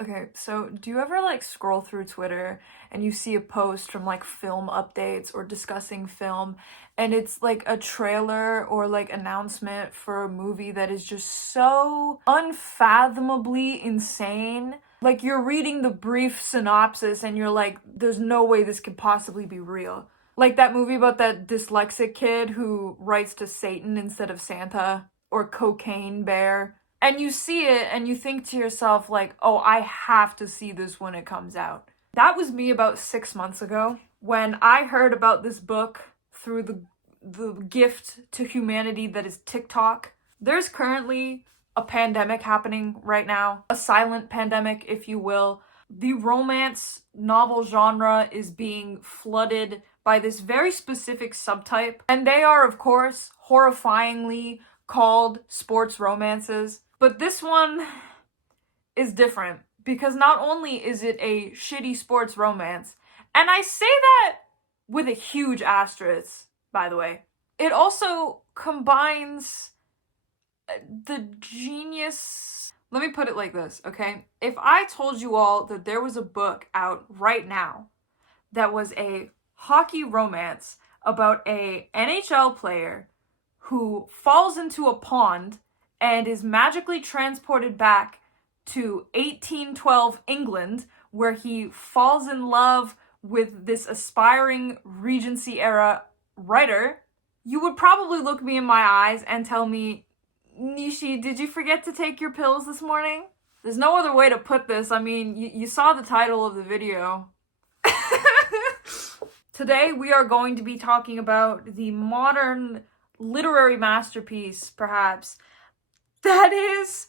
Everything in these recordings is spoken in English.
Okay, so do you ever like scroll through Twitter and you see a post from like film updates or discussing film and it's like a trailer or like announcement for a movie that is just so unfathomably insane? Like you're reading the brief synopsis and you're like, there's no way this could possibly be real. Like that movie about that dyslexic kid who writes to Satan instead of Santa, or Cocaine Bear. And you see it and you think to yourself like, oh, I have to see this when it comes out. That was me about 6 months ago when I heard about this book through the gift to humanity that is TikTok. There's currently a pandemic happening right now, a silent pandemic, if you will. The romance novel genre is being flooded by this very specific subtype, and they are, of course, horrifyingly called sports romances. But this one is different because not only is it a shitty sports romance, and I say that with a huge asterisk, by the way, it also combines the genius. Let me put it like this, okay? If I told you all that there was a book out right now that was a hockey romance about a NHL player who falls into a pond and is magically transported back to 1812 England, where he falls in love with this aspiring Regency era writer, you would probably look me in my eyes and tell me, Nishi, did you forget to take your pills this morning? There's no other way to put this. I mean, you saw the title of the video. Today we are going to be talking about the modern literary masterpiece, perhaps, that is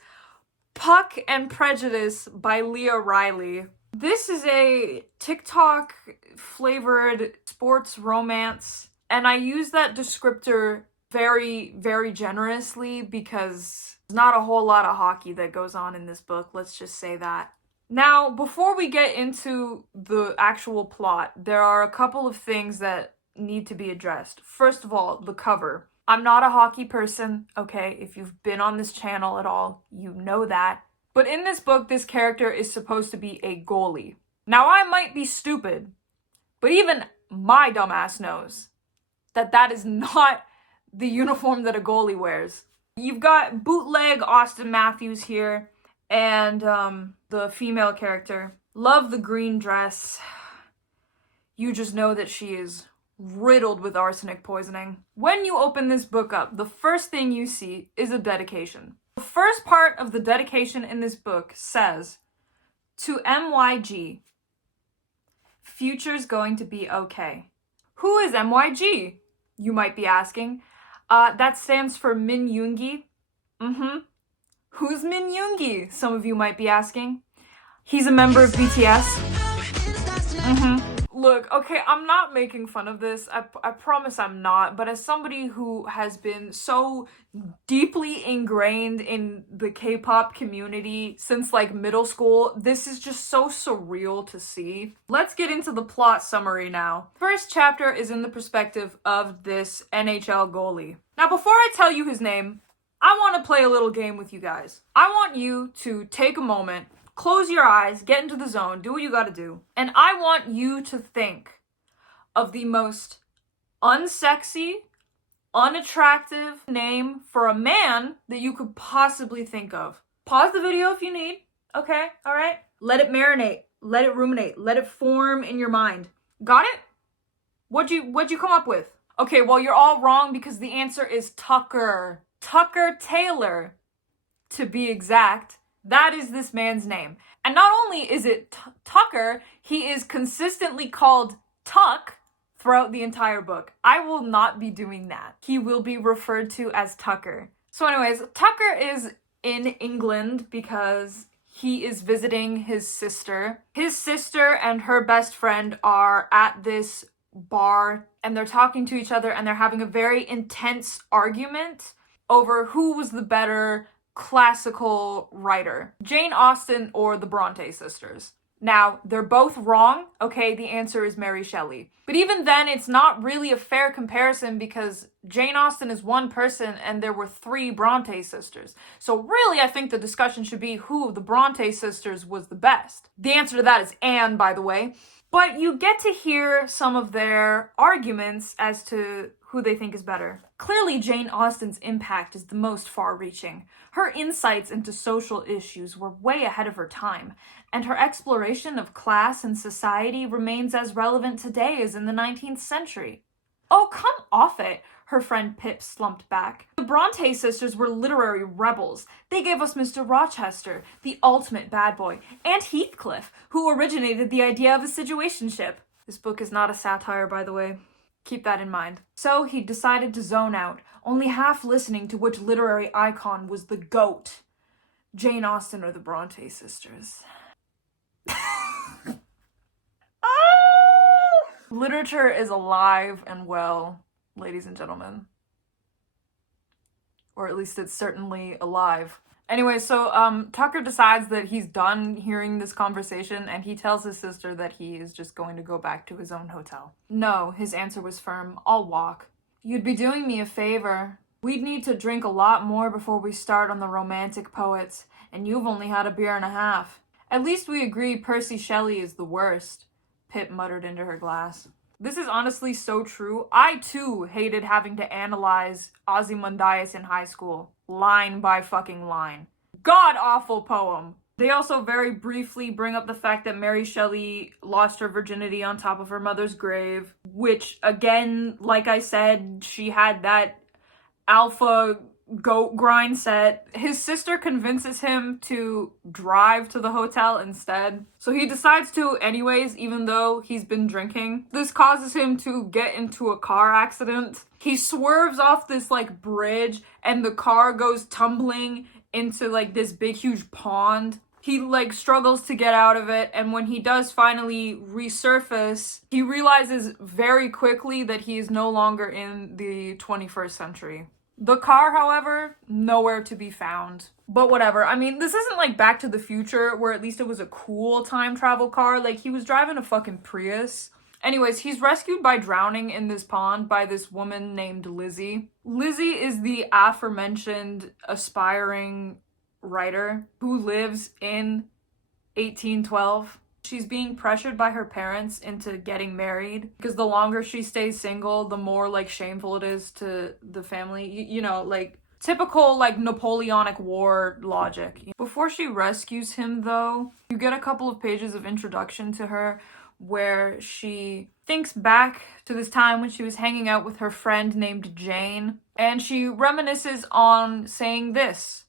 Puck and Prejudice by Leah Riley. This is a TikTok flavored sports romance, and I use that descriptor very, very generously because there's not a whole lot of hockey that goes on in this book, let's just say that. Now, before we get into the actual plot, there are a couple of things that need to be addressed. First of all, the cover. I'm not a hockey person, okay? If you've been on this channel at all, you know that. But in this book, this character is supposed to be a goalie. Now, I might be stupid, but even my dumbass knows that that is not the uniform that a goalie wears. You've got bootleg Austin Matthews here, and the female character. Love the green dress. You just know that she is riddled with arsenic poisoning. When you open this book up, the first thing you see is a dedication. The first part of the dedication in this book says, "To MYG, future's going to be okay." Who is MYG? You might be asking. That stands for Min Yoongi. Who's Min Yoongi? Some of you might be asking. He's a member of BTS. Look, okay, I'm not making fun of this. I promise I'm not. But as somebody who has been so deeply ingrained in the K-pop community since like middle school, this is just so surreal to see. Let's get into the plot summary now. First chapter is in the perspective of this NHL goalie. Now, before I tell you his name, I want to play a little game with you guys. I want you to take a moment, close your eyes, get into the zone, do what you gotta do. And I want you to think of the most unsexy, unattractive name for a man that you could possibly think of. Pause the video if you need. Okay, all right? Let it marinate. Let it ruminate. Let it form in your mind. Got it? What'd you come up with? Okay, well, you're all wrong because the answer is Tucker. Tucker Taylor, to be exact. That is this man's name. And not only is it Tucker, he is consistently called Tuck throughout the entire book. I will not be doing that. He will be referred to as Tucker. So anyways, Tucker is in England because he is visiting his sister. His sister and her best friend are at this bar and they're talking to each other and they're having a very intense argument over who was the better classical writer, Jane Austen or the Bronte sisters. Now, they're both wrong. Okay, the answer is Mary Shelley. But even then, it's not really a fair comparison because Jane Austen is one person and there were 3 Bronte sisters. So really, I think the discussion should be who of the Bronte sisters was the best. The answer to that is Anne, by the way. But you get to hear some of their arguments as to who they think is better. Clearly, Jane Austen's impact is the most far-reaching. Her insights into social issues were way ahead of her time, and her exploration of class and society remains as relevant today as in the 19th century. Oh, come off it, her friend Pip slumped back. The Bronte sisters were literary rebels. They gave us Mr. Rochester, the ultimate bad boy, and Heathcliff, who originated the idea of a situationship. This book is not a satire, by the way. Keep that in mind. So he decided to zone out, only half listening to which literary icon was the GOAT. Jane Austen or the Bronte sisters. Literature is alive and well, ladies and gentlemen. Or at least it's certainly alive. Anyway, so Tucker decides that he's done hearing this conversation and he tells his sister that he is just going to go back to his own hotel. No, his answer was firm. I'll walk. You'd be doing me a favor. We'd need to drink a lot more before we start on the romantic poets, and you've only had a beer and a half. At least we agree Percy Shelley is the worst, Pip muttered into her glass. This is honestly so true. I, too, hated having to analyze Ozymandias in high school. Line by fucking line. God-awful poem. They also very briefly bring up the fact that Mary Shelley lost her virginity on top of her mother's grave, which, again, like I said, she had that alpha goat grind set. His sister convinces him to drive to the hotel instead. So he decides to anyways, even though he's been drinking. This causes him to get into a car accident. He swerves off this like bridge and the car goes tumbling into like this big huge pond. He like struggles to get out of it, and when he does finally resurface, he realizes very quickly that he is no longer in the 21st century. The car, however, nowhere to be found. But whatever. I mean, this isn't like Back to the Future, where at least it was a cool time travel car. Like, he was driving a fucking Prius. Anyways, he's rescued by drowning in this pond by this woman named Lizzie. Lizzie is the aforementioned aspiring writer who lives in 1812. She's being pressured by her parents into getting married because the longer she stays single, the more like shameful it is to the family. You know, like typical like Napoleonic War logic. Before she rescues him though, you get a couple of pages of introduction to her where she thinks back to this time when she was hanging out with her friend named Jane, and she reminisces on saying this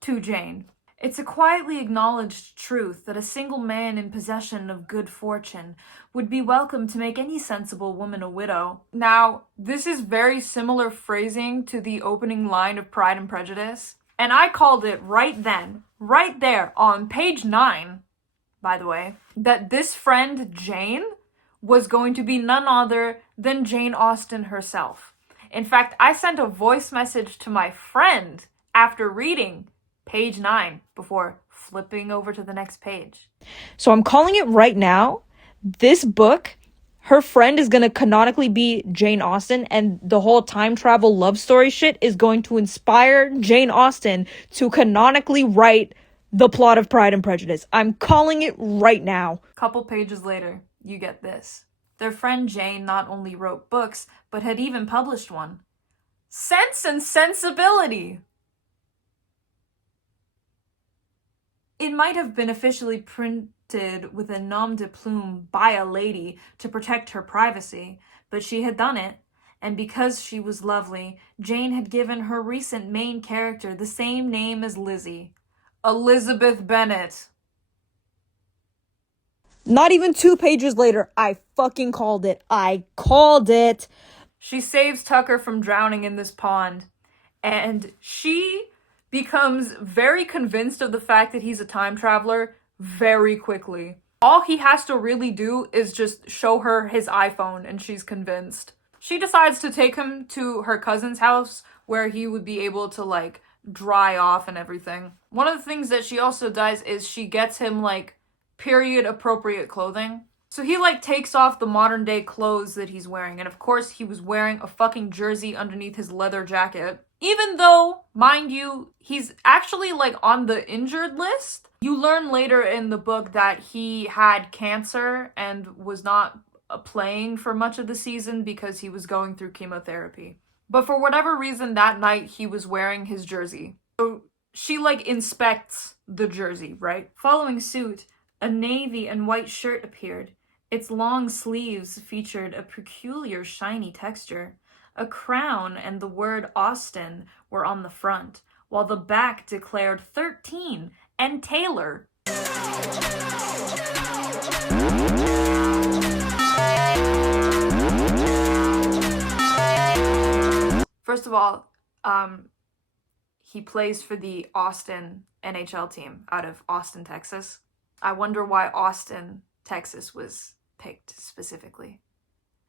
to Jane. It's a quietly acknowledged truth that a single man in possession of good fortune would be welcome to make any sensible woman a widow. Now, this is very similar phrasing to the opening line of Pride and Prejudice, and I called it right then, right there on page 9, by the way, that this friend, Jane, was going to be none other than Jane Austen herself. In fact, I sent a voice message to my friend after reading page 9 before flipping over to the next page. So I'm calling it right now. This book, her friend is going to canonically be Jane Austen, and the whole time travel love story shit is going to inspire Jane Austen to canonically write the plot of Pride and Prejudice. I'm calling it right now. Couple pages later, you get this. Their friend Jane not only wrote books, but had even published one. Sense and Sensibility! It might have been officially printed with a nom de plume by a lady to protect her privacy, but she had done it, and because she was lovely, Jane had given her recent main character the same name as Lizzie. Elizabeth Bennet. Not even 2 pages later, I fucking called it. I called it. She saves Tucker from drowning in this pond, and she becomes very convinced of the fact that he's a time traveler very quickly. All he has to really do is just show her his iPhone and she's convinced. She decides to take him to her cousin's house where he would be able to like dry off and everything. One of the things that she also does is she gets him like period appropriate clothing. So he like takes off the modern day clothes that he's wearing, and of course he was wearing a fucking jersey underneath his leather jacket. Even though, mind you, he's actually like on the injured list. You learn later in the book that he had cancer and was not playing for much of the season because he was going through chemotherapy. But for whatever reason, that night he was wearing his jersey. So she like inspects the jersey, right? Following suit, a navy and white shirt appeared. Its long sleeves featured a peculiar shiny texture. A crown and the word Austin were on the front, while the back declared 13 and Taylor. First of all, he plays for the Austin NHL team out of Austin, Texas. I wonder why Austin, Texas was picked specifically.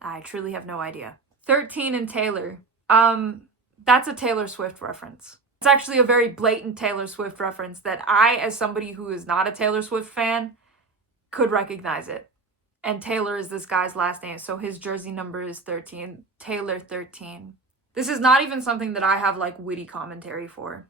I truly have no idea. 13 and Taylor. That's a Taylor Swift reference. It's actually a very blatant Taylor Swift reference that I, as somebody who is not a Taylor Swift fan, could recognize it. And Taylor is this guy's last name, so his jersey number is 13. Taylor 13. This is not even something that I have, like, witty commentary for.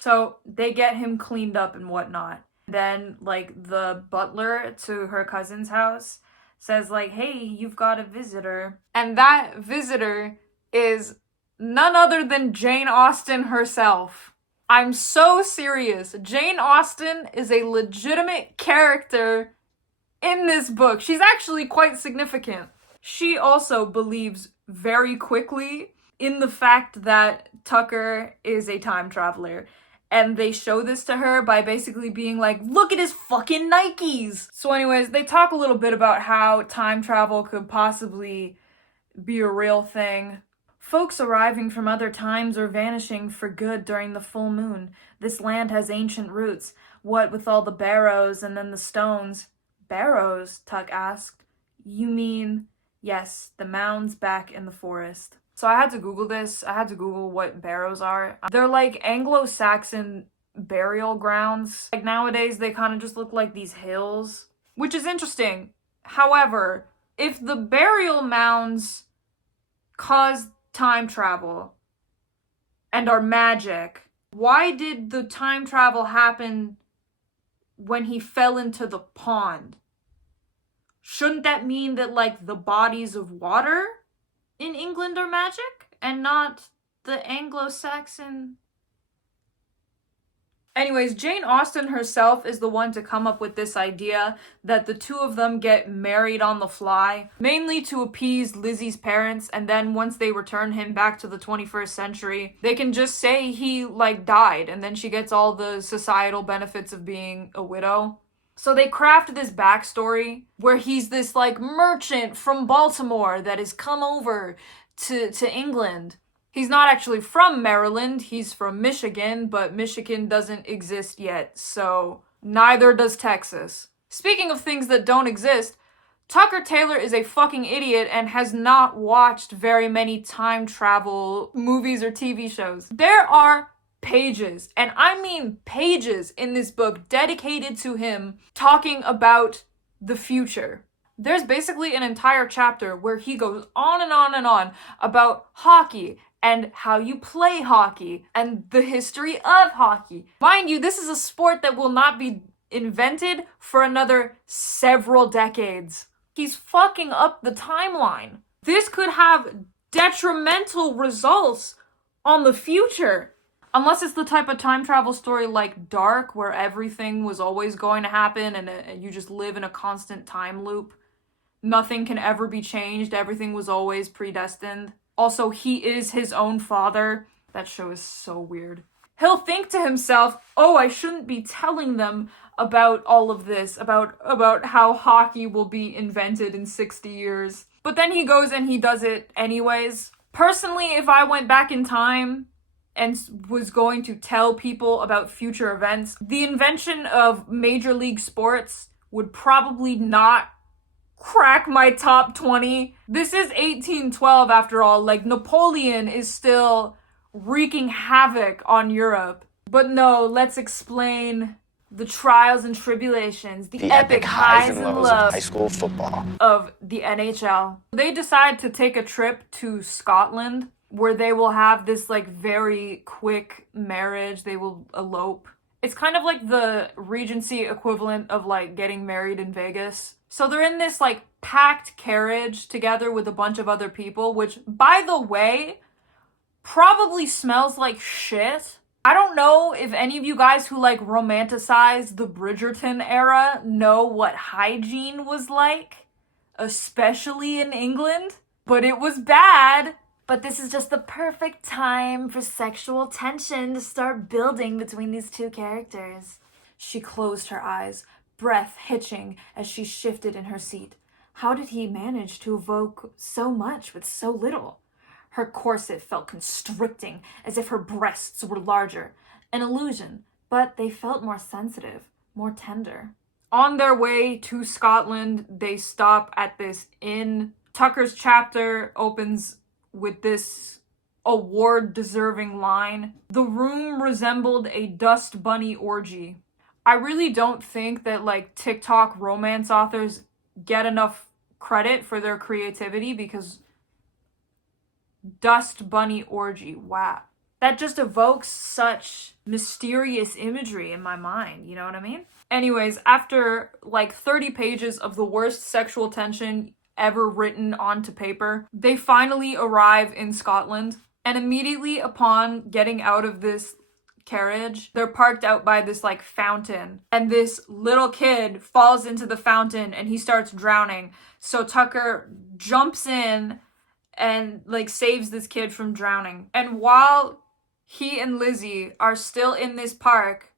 So they get him cleaned up and whatnot. Then, like, the butler to her cousin's house says, like, hey, you've got a visitor. And that visitor is none other than Jane Austen herself. I'm so serious. Jane Austen is a legitimate character in this book. She's actually quite significant. She also believes very quickly in the fact that Tucker is a time traveler. And they show this to her by basically being like, look at his fucking Nikes! So anyways, they talk a little bit about how time travel could possibly be a real thing. Folks arriving from other times or vanishing for good during the full moon. This land has ancient roots. What with all the barrows and then the stones? Barrows? Tuck asked. You mean... Yes, the mounds back in the forest. So I had to Google this. I had to Google what barrows are. They're like Anglo-Saxon burial grounds. Like nowadays, they kind of just look like these hills, which is interesting. However, if the burial mounds cause time travel and are magic, why did the time travel happen when he fell into the pond? Shouldn't that mean that, like, the bodies of water in England are magic and not the Anglo-Saxon? Anyways, Jane Austen herself is the one to come up with this idea that the two of them get married on the fly, mainly to appease Lizzie's parents, and then once they return him back to the 21st century, they can just say he, like, died, and then she gets all the societal benefits of being a widow. So they craft this backstory where he's this, like, merchant from Baltimore that has come over to England. He's not actually from Maryland, he's from Michigan, but Michigan doesn't exist yet, so neither does Texas. Speaking of things that don't exist, Tucker Taylor is a fucking idiot and has not watched very many time travel movies or TV shows. There are pages, and I mean pages, in this book dedicated to him talking about the future. There's basically an entire chapter where he goes on and on and on about hockey and how you play hockey and the history of hockey. Mind you, this is a sport that will not be invented for another several decades. He's fucking up the timeline. This could have detrimental results on the future. Unless it's the type of time travel story like Dark, where everything was always going to happen and you just live in a constant time loop. Nothing can ever be changed. Everything was always predestined. Also, he is his own father. That show is so weird. He'll think to himself, oh, I shouldn't be telling them about all of this, about how hockey will be invented in 60 years. But then he goes and he does it anyways. Personally, if I went back in time and was going to tell people about future events, the invention of Major League Sports would probably not crack my top 20. This is 1812 after all. Like, Napoleon is still wreaking havoc on Europe. But no, let's explain the trials and tribulations, the epic highs and lows of high school football of the NHL. They decide to take a trip to Scotland where they will have this like very quick marriage. They will elope. It's kind of like the Regency equivalent of like getting married in Vegas. So they're in this like packed carriage together with a bunch of other people, which, by the way, probably smells like shit. I don't know if any of you guys who like romanticize the Bridgerton era know what hygiene was like, especially in England, but it was bad. But this is just the perfect time for sexual tension to start building between these two characters. She closed her eyes, breath hitching as she shifted in her seat. How did he manage to evoke so much with so little? Her corset felt constricting, as if her breasts were larger. An illusion, but they felt more sensitive, more tender. On their way to Scotland, they stop at this inn. Tucker's chapter opens with this award-deserving line. The room resembled a dust bunny orgy. I really don't think that like TikTok romance authors get enough credit for their creativity, because dust bunny orgy, wow. That just evokes such mysterious imagery in my mind, you know what I mean? Anyways, after like 30 pages of the worst sexual tension ever written onto paper, they finally arrive in Scotland, and immediately upon getting out of this carriage, they're parked out by this like fountain, and this little kid falls into the fountain and he starts drowning. So Tucker jumps in and like saves this kid from drowning. And while he and Lizzie are still in this park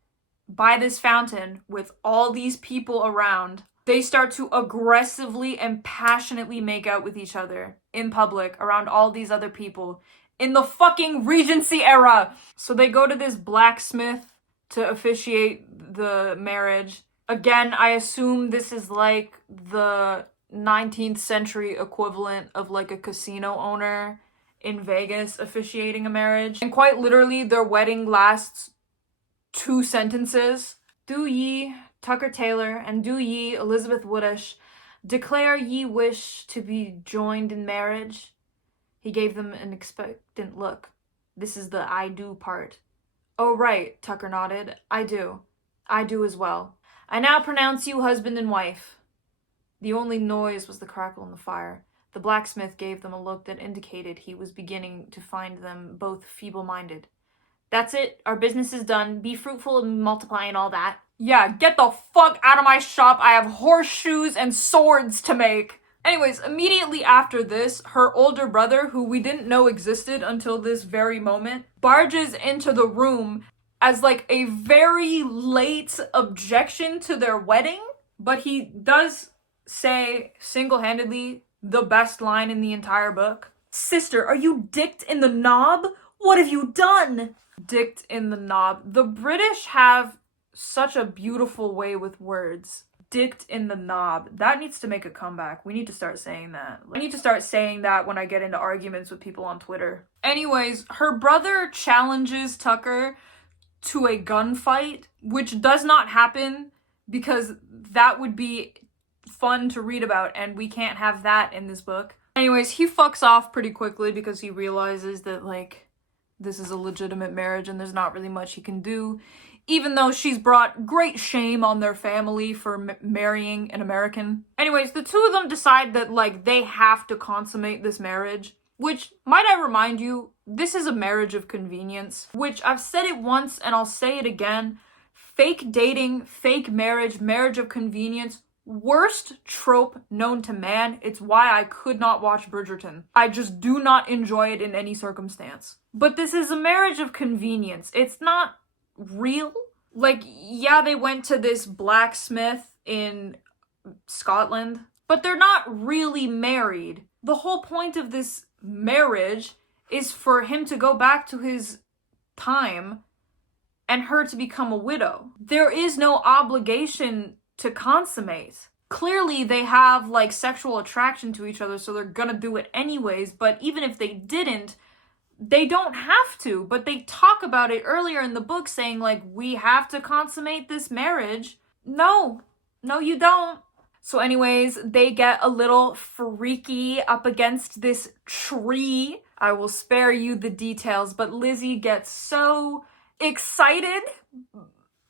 by this fountain with all these people around, they start to aggressively and passionately make out with each other in public around all these other people in the fucking Regency era. So they go to this blacksmith to officiate the marriage. Again, I assume this is like the 19th century equivalent of like a casino owner in Vegas officiating a marriage. And quite literally, their wedding lasts 2 sentences. Do ye, Tucker Taylor, and do ye, Elizabeth Woodish, declare ye wish to be joined in marriage? He gave them an expectant look. This is the I do part. Oh, right, Tucker nodded. I do. I do as well. I now pronounce you husband and wife. The only noise was the crackle in the fire. The blacksmith gave them a look that indicated he was beginning to find them both feeble-minded. That's it. Our business is done. Be fruitful and multiply and all that. Yeah, get the fuck out of my shop. I have horseshoes and swords to make. Anyways, immediately after this, her older brother, who we didn't know existed until this very moment, barges into the room as like a very late objection to their wedding. But he does say single-handedly the best line in the entire book. Sister, are you dicked in the knob? What have you done? Dicked in the knob. The British have such a beautiful way with words. Dicked in the knob. That needs to make a comeback. We need to start saying that. I need to start saying that when I get into arguments with people on Twitter. Anyways, her brother challenges Tucker to a gunfight, which does not happen because that would be fun to read about, and we can't have that in this book. Anyways, he fucks off pretty quickly because he realizes that, like, this is a legitimate marriage and there's not really much he can do, even though she's brought great shame on their family for marrying an American. Anyways, the two of them decide that, like, they have to consummate this marriage, which, might I remind you, this is a marriage of convenience, which I've said it once and I'll say it again. Fake dating, fake marriage, marriage of convenience, worst trope known to man. It's why I could not watch Bridgerton. I just do not enjoy it in any circumstance. But this is a marriage of convenience. It's not real. Like, yeah, they went to this blacksmith in Scotland, but they're not really married. The whole point of this marriage is for him to go back to his time and her to become a widow. There is no obligation to consummate. Clearly they have like sexual attraction to each other, so they're gonna do it anyways, but even if they didn't, They don't have to, but they talk about it earlier in the book saying, like, we have to consummate this marriage. No, you don't. So anyways, they get a little freaky up against this tree. I will spare you the details, but Lizzie gets so excited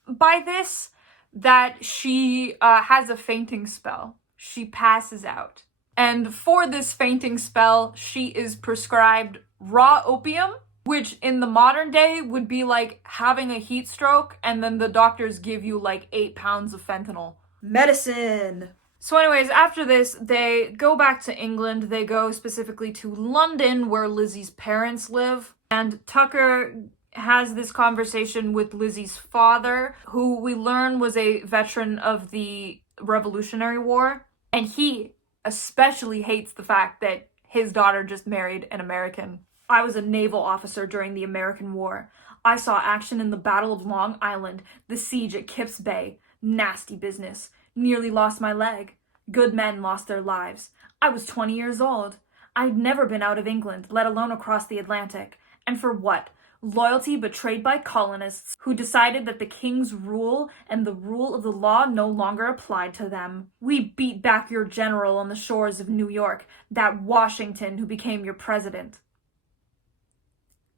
by this that she has a fainting spell. She passes out. And for this fainting spell, she is prescribed raw opium, which in the modern day would be like having a heat stroke, and then the doctors give you like 8 pounds of fentanyl. Medicine! So anyways, after this, they go back to England. They go specifically to London, where Lizzie's parents live. And Tucker has this conversation with Lizzie's father, who we learn was a veteran of the Revolutionary War. And he especially hates the fact that his daughter just married an American. I was a naval officer during the American War. I saw action in the Battle of Long Island, the siege at Kips Bay. Nasty business. Nearly lost my leg. Good men lost their lives. I was 20 years old. I'd never been out of England, let alone across the Atlantic. And for what? Loyalty betrayed by colonists who decided that the king's rule and the rule of the law no longer applied to them. We beat back your general on the shores of New York, that Washington who became your president.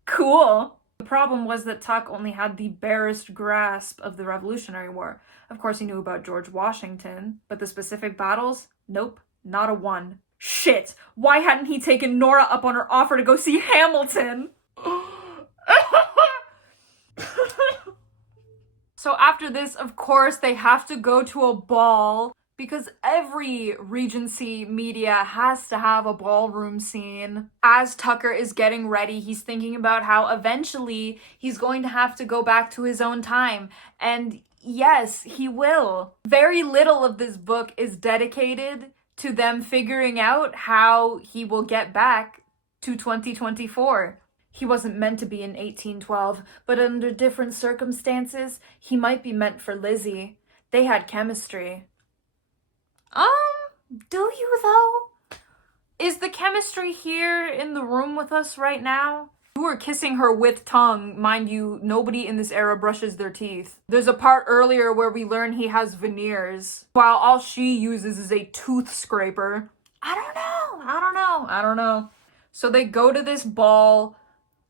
Cool. The problem was that Tuck only had the barest grasp of the Revolutionary War. Of course, he knew about George Washington, but the specific battles? Nope, not a one. Shit! Why hadn't he taken Nora up on her offer to go see Hamilton? So after this, of course, they have to go to a ball, because every Regency media has to have a ballroom scene. As Tucker is getting ready, he's thinking about how eventually he's going to have to go back to his own time. And yes, he will. Very little of this book is dedicated to them figuring out how he will get back to 2024. He wasn't meant to be in 1812, but under different circumstances, he might be meant for Lizzie. They had chemistry. Do you though? Is the chemistry here in the room with us right now? You were kissing her with tongue. Mind you, nobody in this era brushes their teeth. There's a part earlier where we learn he has veneers, while all she uses is a tooth scraper. I don't know. So they go to this ball.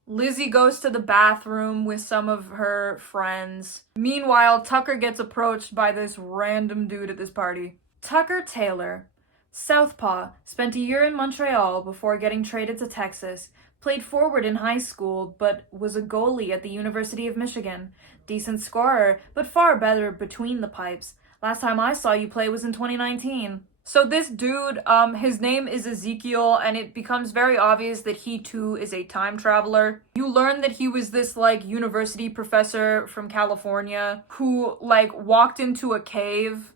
Lizzie goes to the bathroom with some of her friends. Meanwhile, Tucker gets approached by this random dude at this party. Tucker Taylor, southpaw, spent a year in Montreal before getting traded to Texas. Played forward in high school, but was a goalie at the University of Michigan. Decent scorer, but far better between the pipes. Last time I saw you play was in 2019. So this dude, his name is Ezekiel, and it becomes very obvious that he too is a time traveler. You learn that he was this, like, university professor from California who, like, walked into a cave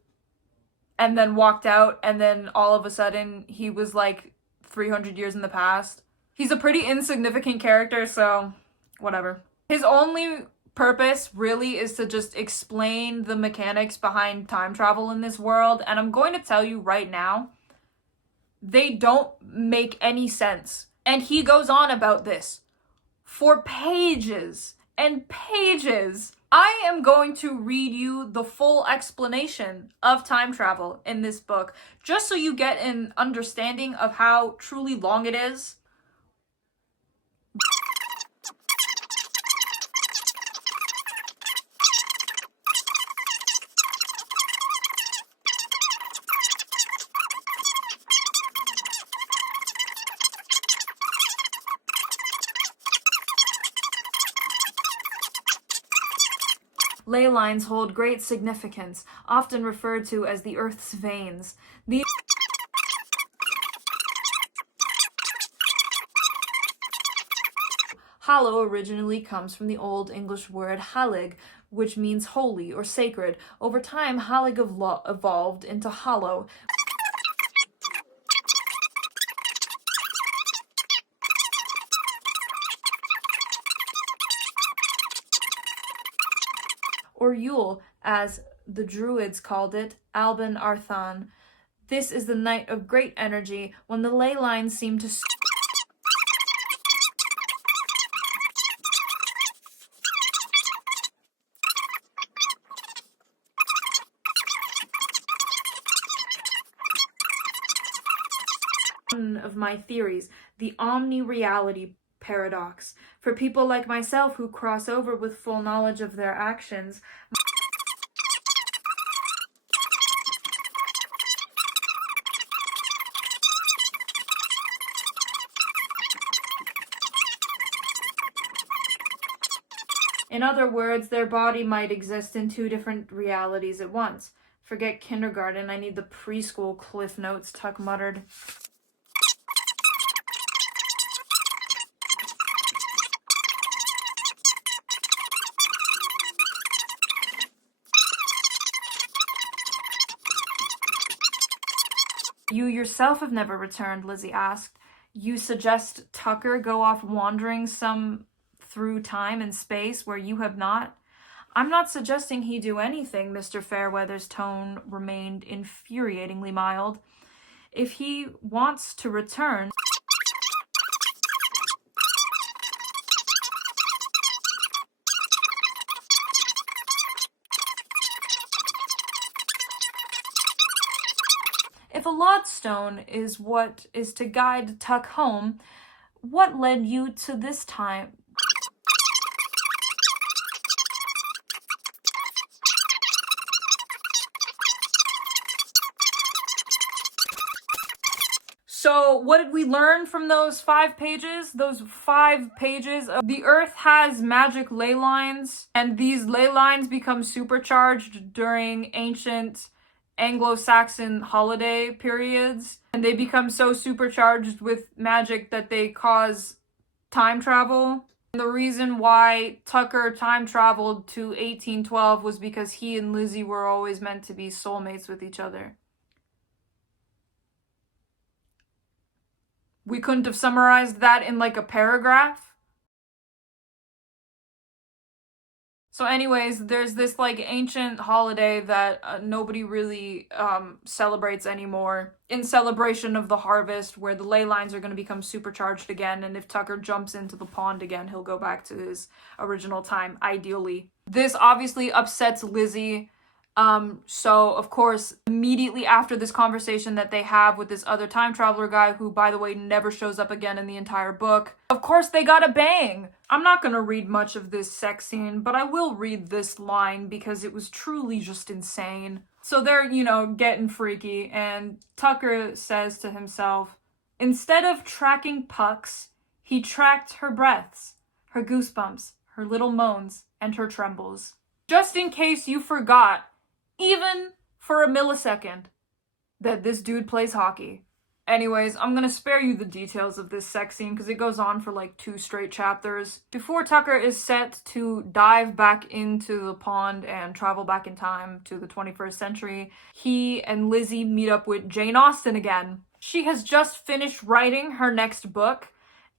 and then walked out, and then all of a sudden he was, like, 300 years in the past. He's a pretty insignificant character, so whatever. His only purpose really is to just explain the mechanics behind time travel in this world, and I'm going to tell you right now, they don't make any sense. And he goes on about this for pages and pages. I am going to read you the full explanation of time travel in this book, just so you get an understanding of how truly long it is. Ley lines hold great significance, often referred to as the Earth's veins. These Hollow originally comes from the Old English word halig, which means holy or sacred. Over time, halig evolved into hollow. Or Yule, as the Druids called it, Alban Arthan. This is the night of great energy, when the ley lines seem to of my theories, the omni-reality paradox. For people like myself who cross over with full knowledge of their actions, in other words, their body might exist in two different realities at once. Forget kindergarten, I need the preschool cliff notes, Tuck muttered. You yourself have never returned, Lizzie asked. You suggest Tucker go off wandering through time and space where you have not? I'm not suggesting he do anything, Mr. Fairweather's tone remained infuriatingly mild. If he wants to return... If a lodestone is what is to guide Tuck home, what led you to this time? So what did we learn from those 5 pages? Those 5 pages of the Earth has magic ley lines, and these ley lines become supercharged during ancient Anglo-Saxon holiday periods, and they become so supercharged with magic that they cause time travel. And the reason why Tucker time traveled to 1812 was because he and Lizzie were always meant to be soulmates with each other. We couldn't have summarized that in like a paragraph. So anyways, there's this like ancient holiday that nobody really celebrates anymore in celebration of the harvest, where the ley lines are going to become supercharged again, and if Tucker jumps into the pond again, he'll go back to his original time, ideally. This obviously upsets Lizzie. So of course, immediately after this conversation that they have with this other time traveler guy, who by the way never shows up again in the entire book, of course they gotta bang. I'm not gonna read much of this sex scene, but I will read this line because it was truly just insane. So they're, getting freaky, and Tucker says to himself, instead of tracking Puck's, he tracked her breaths, her goosebumps, her little moans, and her trembles. Just in case you forgot, even for a millisecond, that this dude plays hockey. Anyways, I'm gonna spare you the details of this sex scene because it goes on for like 2 straight chapters. Before Tucker is set to dive back into the pond and travel back in time to the 21st century, he and Lizzie meet up with Jane Austen again. She has just finished writing her next book,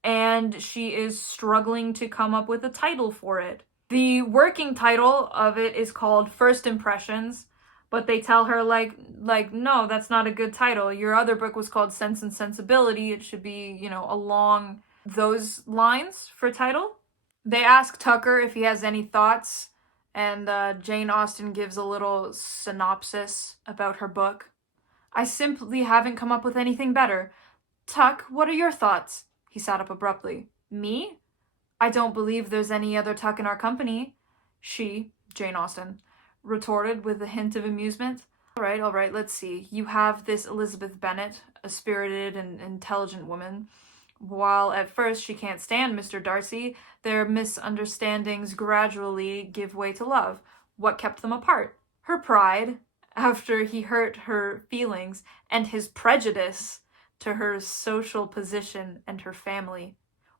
and she is struggling to come up with a title for it. The working title of it is called First Impressions, but they tell her, no, that's not a good title. Your other book was called Sense and Sensibility. It should be, along those lines for title. They ask Tucker if he has any thoughts, and Jane Austen gives a little synopsis about her book. I simply haven't come up with anything better. Tuck, what are your thoughts? He sat up abruptly. Me? I don't believe there's any other Tuck in our company. She, Jane Austen, retorted with a hint of amusement. All right, let's see. You have this Elizabeth Bennet, a spirited and intelligent woman. While at first she can't stand Mr. Darcy, their misunderstandings gradually give way to love. What kept them apart? Her pride, after he hurt her feelings, and his prejudice to her social position and her family.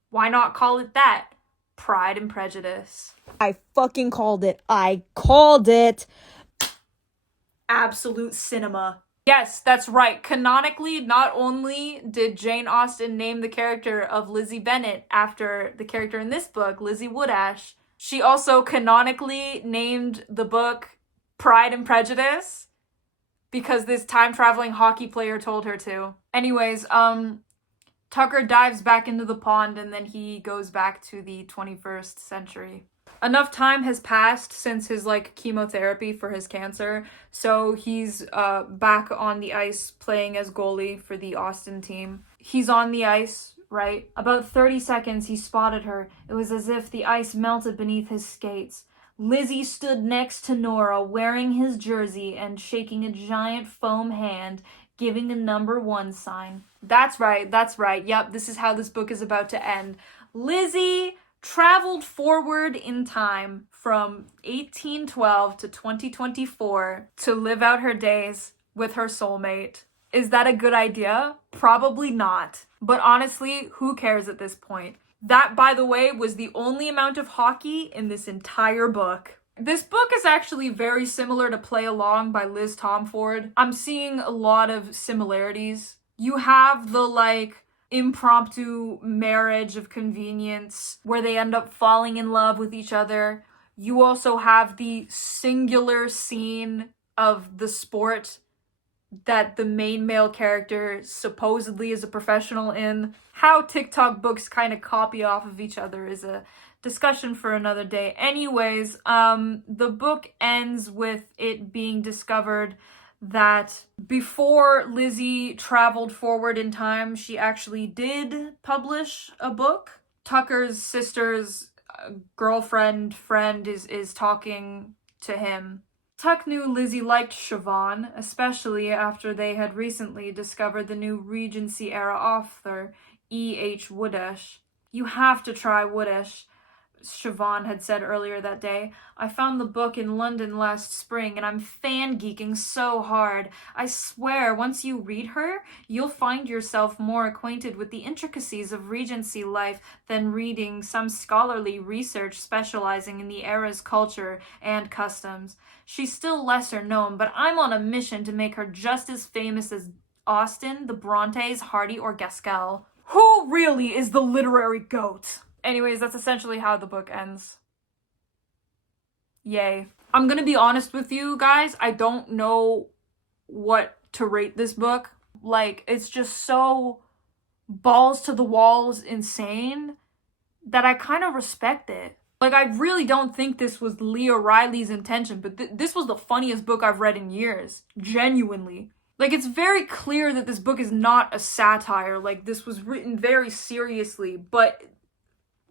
Why not call it that? Pride and Prejudice. I fucking called it. I called it. Absolute cinema. Yes, that's right. Canonically, not only did Jane Austen name the character of Lizzie Bennet after the character in this book, Lizzie Woodash, she also canonically named the book Pride and Prejudice because this time-traveling hockey player told her to. Anyways, Tucker dives back into the pond, and then he goes back to the 21st century. Enough time has passed since his chemotherapy for his cancer, so he's back on the ice playing as goalie for the Austen team. He's on the ice, right? About 30 seconds, he spotted her. It was as if the ice melted beneath his skates. Lizzie stood next to Nora, wearing his jersey and shaking a giant foam hand, giving a number 1 sign. That's right, that's right. Yep, this is how this book is about to end. Lizzie traveled forward in time from 1812 to 2024 to live out her days with her soulmate. Is that a good idea? Probably not. But honestly, who cares at this point? That, by the way, was the only amount of hockey in this entire book. This book is actually very similar to Play Along by Liz Tomford. I'm seeing a lot of similarities. You have the, like, impromptu marriage of convenience where they end up falling in love with each other. You also have the singular scene of the sport that the main male character supposedly is a professional in. How TikTok books kind of copy off of each other is a discussion for another day. Anyways, the book ends with it being discovered that before Lizzie traveled forward in time, she actually did publish a book. Tucker's sister's friend is talking to him. Tuck knew Lizzie liked Siobhan, especially after they had recently discovered the new Regency-era author, E.H. Woodish. "You have to try Woodish," Siobhan had said earlier that day. "I found the book in London last spring, and I'm fan-geeking so hard. I swear, once you read her, you'll find yourself more acquainted with the intricacies of Regency life than reading some scholarly research specializing in the era's culture and customs. She's still lesser known, but I'm on a mission to make her just as famous as Austen, the Brontes, Hardy, or Gaskell. Who really is the literary goat?" Anyways, that's essentially how the book ends. Yay. I'm gonna be honest with you guys, I don't know what to rate this book. Like, it's just so balls to the walls insane that I kind of respect it. Like, I really don't think this was Leah Riley's intention, but this was the funniest book I've read in years. Genuinely. Like, it's very clear that this book is not a satire. Like, this was written very seriously, but,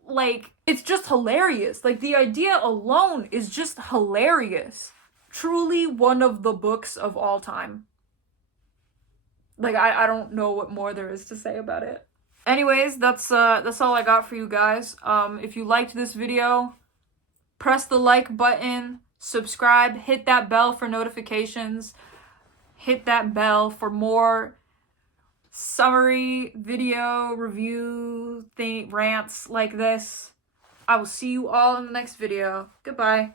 like, it's just hilarious. Like, the idea alone is just hilarious. Truly one of the books of all time. Like, I don't know what more there is to say about it. Anyways, that's all I got for you guys. If you liked this video, press the like button, subscribe, hit that bell for notifications, hit that bell for more summary video review rants like this. I will see you all in the next video. Goodbye.